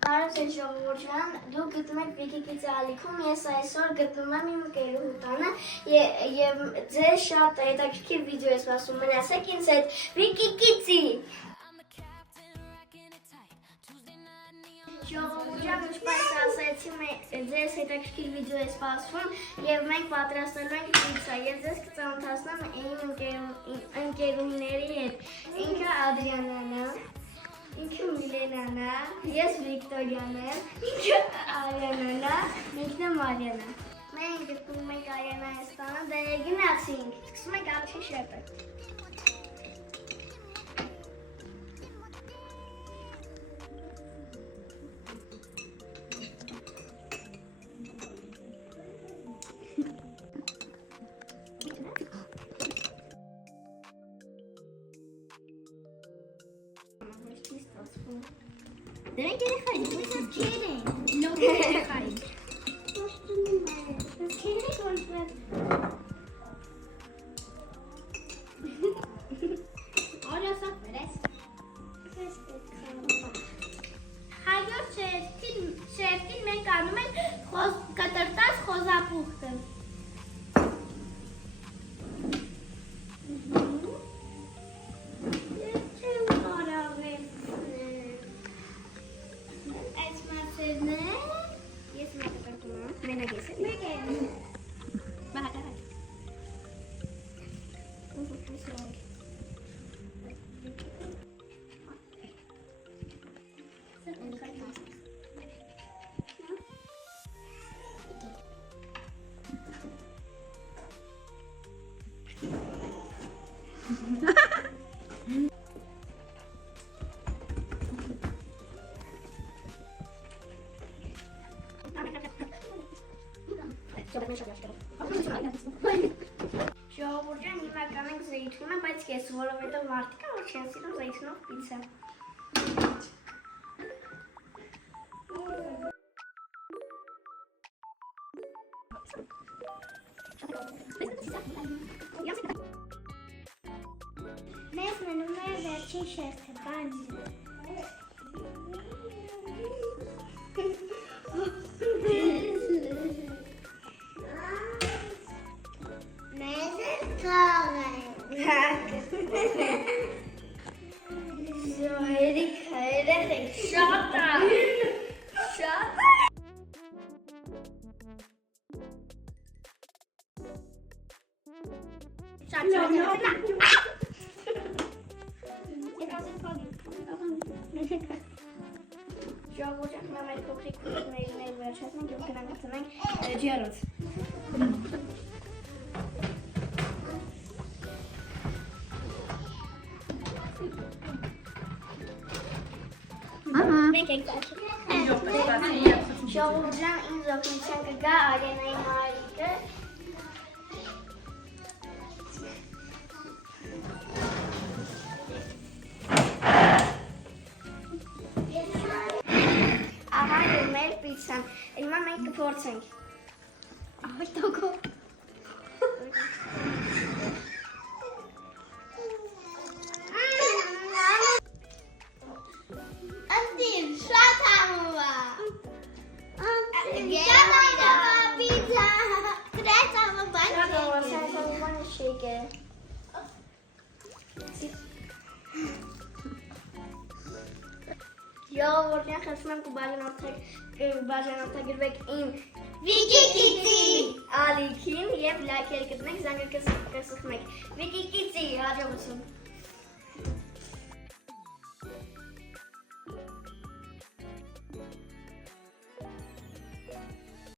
Բարև ձեզ ժողովուրդ ջան, դուք գտնում եք Վիկիկիցի ալիքում, ես այսօր գտնում եմ իմ ընկերուհու տանը եւ ձեզ շատ հետաքրքիր վիդեո եմ ասում, մնացեք ինձ հետ Վիկիկիցի։ Ժողովուրդ ջան, ինչպես ասացի, ձեզ հետաքրքիր վիդեո եմ ասում եւ մենք պատրաստելու ենք պիցցա եւ ձեզ կծանոթացնեմ իմ ընկերուհիների հետ։ Ինքը Ադրիանն է։ Ինքը Միլենան է, ես Վիկտորիան եմ, ինքը Արյանն է, ինքն է Մարիանը։ Մենք գտնում ենք Արյանայի տանը, դե գնացինք, սկսում ենք առաջին շերտը։ Deben երեխային, դուք ես քերեն, նոր երեխային։ Քերեք որպես Արյա սա վերես։ Հայոց շերտին մենք անում ենք կտրտած խոզապուխտը։ Ես մեկ կտրտում եմ, մենակ ես եմ։ Մեկ եմ։ Բահատարակ։ Ժողովուրդ ջան, հիմա կանենք զեյթունը, բայց ես որովհետև մարդիկ կան, որ չեն սիրում զեյթունով պիցցա։ Մեզ մնում է վերջին շերտը, բանջը։ Երեք շատ է։ Շատ է։ Ժողովուրդ ջան, մենք մեր փոքրիկ քույրերին վերջացնենք եւ գնանք գտնենք ջերոց։ Մենք ենք բացի։ Ժողովուրդ ջան, ինձ օգնության կգա Արենայի մայրիկը։ Ահա եւ մեր պիցցան։ Հիմա մենք կփորձենք։ Ահա տոկո։ Ժողովուրդ ջան, խնդրում եմ կբաժանորդագրվեք իմ Վիկիկիցի ալիքին եւ լայքեր գտնեք, զանգը կսխմեք։ Վիկիկիցի հաջողություն։